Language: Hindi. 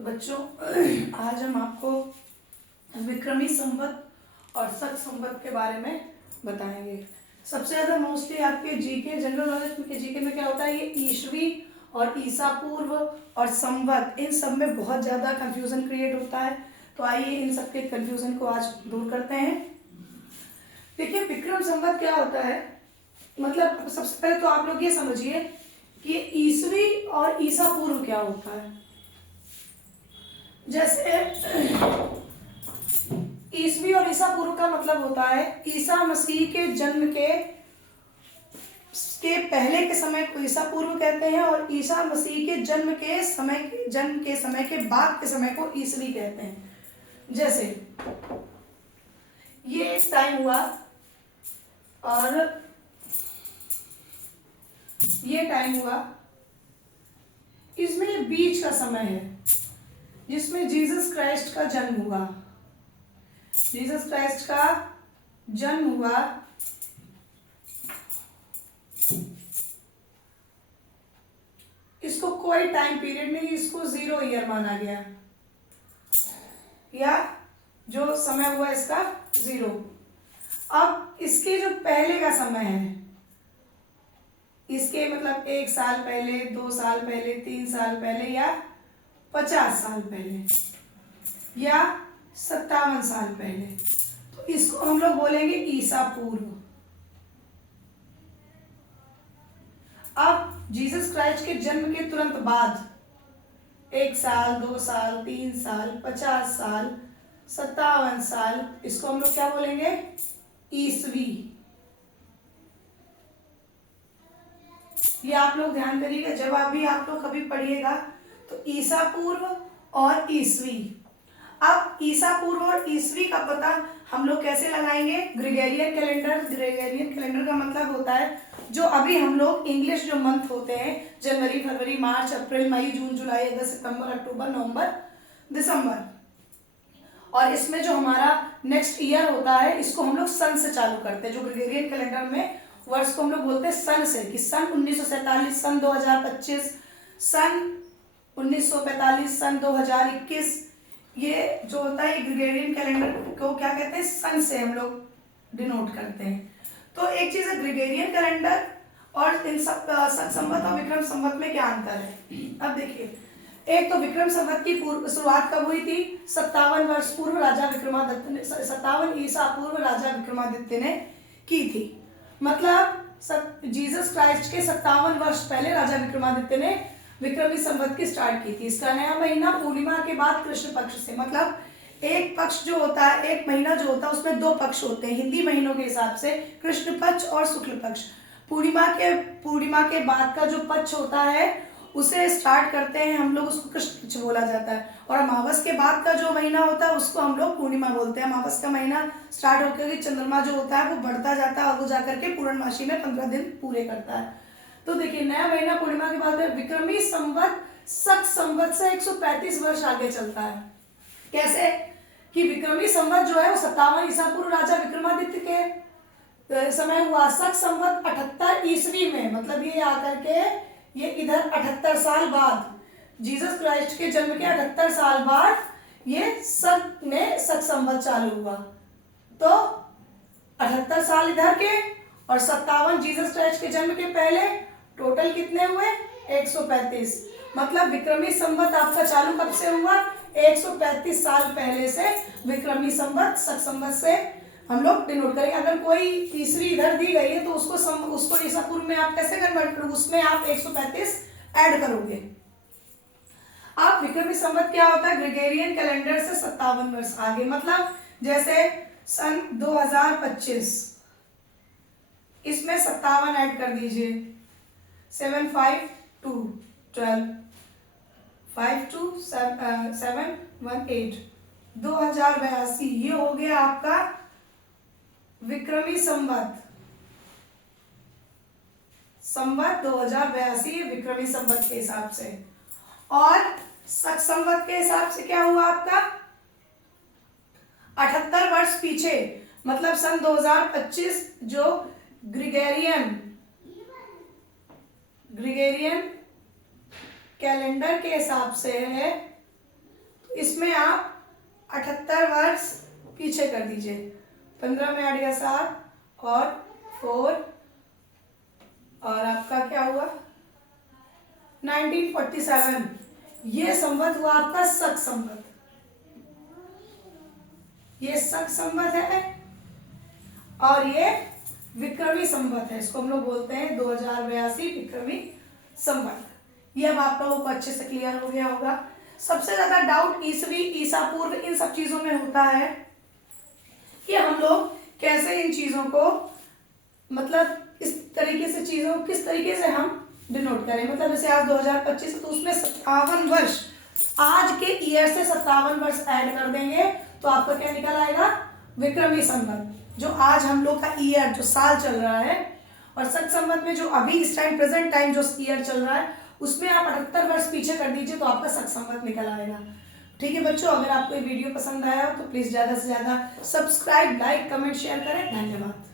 तो बच्चों आज हम आपको विक्रमी संवत और शक संवत के बारे में बताएंगे। सबसे ज़्यादा मोस्टली आपके जीके जनरल नॉलेज के जीके में क्या होता है, ये ईस्वी और ईसा पूर्व और संवत, इन सब में बहुत ज़्यादा कंफ्यूजन क्रिएट होता है। तो आइए इन सब के कंफ्यूजन को आज दूर करते हैं। देखिए विक्रम संवत क्या होता है, मतलब सबसे पहले तो आप लोग ये समझिए कि ईस्वी और ईसा पूर्व क्या होता है। जैसे ईस्वी और ईसा पूर्व का मतलब होता है ईसा मसीह के जन्म के पहले के समय को ईसा पूर्व कहते हैं और ईसा मसीह के जन्म के समय के बाद के समय को ईस्वी कहते हैं। जैसे ये टाइम हुआ और ये टाइम हुआ, इसमें बीच का समय है जिसमें जीसस क्राइस्ट का जन्म हुआ। जीसस क्राइस्ट का जन्म हुआ इसको कोई टाइम पीरियड नहीं, इसको 0 ईयर माना गया, या जो समय हुआ इसका 0। अब इसके जो पहले का समय है, इसके मतलब 1 साल पहले, 2 साल पहले, 3 साल पहले, या 50 साल पहले, या 57 साल पहले, तो इसको हम लोग बोलेंगे ईसा पूर्व। अब जीसस क्राइस्ट के जन्म के तुरंत बाद 1 साल, 2 साल, 3 साल, 50 साल, 57 साल, इसको हम लोग क्या बोलेंगे, ईसवी। ये आप लोग ध्यान करिएगा, जब अभी आप लोग कभी पढ़िएगा तो ईसा पूर्व और ईसवी। अब ईसा पूर्व और ईसवी का पता हम लोग कैसे लगाएंगे, ग्रेगोरियन कैलेंडर। ग्रेगोरियन कैलेंडर का मतलब होता है जो अभी हम लोग इंग्लिश जो मंथ होते हैं, जनवरी, फरवरी, मार्च, अप्रैल, मई, जून, जुलाई, अगस्त, सितंबर, अक्टूबर, नवंबर, दिसंबर, और इसमें जो हमारा नेक्स्ट ईयर होता है इसको हम लोग सन से चालू करते हैं। जो ग्रेगोरियन कैलेंडर में वर्ष को हम लोग बोलते हैं सन से, कि सन 1947, सन 2025, सन 1945, सन 2021, ये जो होता है ग्रेगोरियन कैलेंडर को क्या कहते हैं, सन से हम लोग डिनोट करते हैं। तो एक चीज है ग्रेगोरियन कैलेंडर और इन सब शक संवत और विक्रम संवत में क्या अंतर है। अब देखिए, एक तो विक्रम संवत की शुरुआत कब हुई थी, 57 वर्ष पूर्व राजा विक्रमादित्य ने, 57 ईसा पूर्व राजा विक्रमादित्य ने की थी। मतलब जीसस क्राइस्ट के 57 वर्ष पहले राजा विक्रमादित्य ने विक्रमी संवत की स्टार्ट की थी। इसका नया महीना पूर्णिमा के बाद कृष्ण पक्ष से, मतलब एक पक्ष जो होता है, एक महीना जो होता है उसमें 2 पक्ष होते हैं हिंदी महीनों के हिसाब से, कृष्ण पक्ष और शुक्ल पक्ष। पूर्णिमा के बाद का जो पक्ष होता है उसे स्टार्ट करते हैं हम लोग, उसको कृष्ण पक्ष बोला जाता है। और अमावस के बाद का जो महीना होता है उसको हम लोग पूर्णिमा बोलते हैं। अमावस का महीना स्टार्ट होकर के चंद्रमा जो होता है वो बढ़ता जाता है और वो जाकर के पूर्णमासी में 15 दिन पूरे करता है। तो देखिए, नया महीना पूर्णिमा के बाद विक्रमी संवत शक संवत से 135 वर्ष आगे चलता है। कैसे कि विक्रमी संवत जो है वो 57 ईसा पूर्व राजा विक्रमादित्य के समय हुआ। शक संवत 78 ईस्वी में, मतलब ये आकर के ये इधर 78 साल बाद, जीसस क्राइस्ट के जन्म के 78 साल बाद ये शक संवत चालू हुआ। तो 78 साल इधर के और 57 जीसस क्राइस्ट के जन्म के पहले, टोटल कितने हुए, 135। मतलब विक्रमी संवत आपका चालू कब से हुआ, 135 साल पहले से विक्रमी संवत शक संवत से हम लोग डिनोट करेंगे। अगर कोई तीसरी इधर दी गई है तो उसको ईसा पूर्व में आप कैसे कन्वर्ट करोगे, उसमें आप 135 ऐड करोगे। अब विक्रमी संवत क्या होता है, ग्रेगोरियन कैलेंडर से 57 वर्ष आगे, मतलब जैसे सन 2025, इसमें 57 ऐड कर दीजिए, 7 5 2 12 5 2 7 1 8, 2082, ये हो गया आपका विक्रमी संवत। संवत 2082 विक्रमी संवत के हिसाब से। और शक संवत के हिसाब से क्या हुआ आपका, 78 वर्ष पीछे, मतलब सन 2025 जो ग्रेगोरियन कैलेंडर के हिसाब से है, इसमें आप 78 वर्ष पीछे कर दीजिए। 15 में 8 गया 7 और 4 और आपका क्या हुआ 1947। ये संवत हुआ आपका शक संवत। ये शक संवत है और ये विक्रमी संवत है। इसको हम लोग बोलते हैं 2082 विक्रमी संवत। ये अब आप लोगों को अच्छे से क्लियर हो गया होगा। सबसे ज्यादा डाउट ईसवी ईसा पूर्व इन सब चीजों में होता है कि हम लोग कैसे इन चीजों को मतलब इस तरीके से चीजों किस तरीके से हम डिनोट करें। मतलब जैसे आज 2025 तो उसमें 57 वर्ष आज के ईयर से 57 वर्ष ऐड कर देंगे तो आपका क्या निकल आएगा विक्रमी संवत, जो आज हम लोग का ईयर जो साल चल रहा है। और शक संवत में जो अभी इस टाइम प्रेजेंट टाइम जो ईयर चल रहा है उसमें आप 78 वर्ष पीछे कर दीजिए तो आपका शक संवत निकल आएगा। ठीक है बच्चों, अगर आपको ये वीडियो पसंद आया हो तो प्लीज ज्यादा से ज्यादा सब्सक्राइब, लाइक, कमेंट, शेयर करें। धन्यवाद।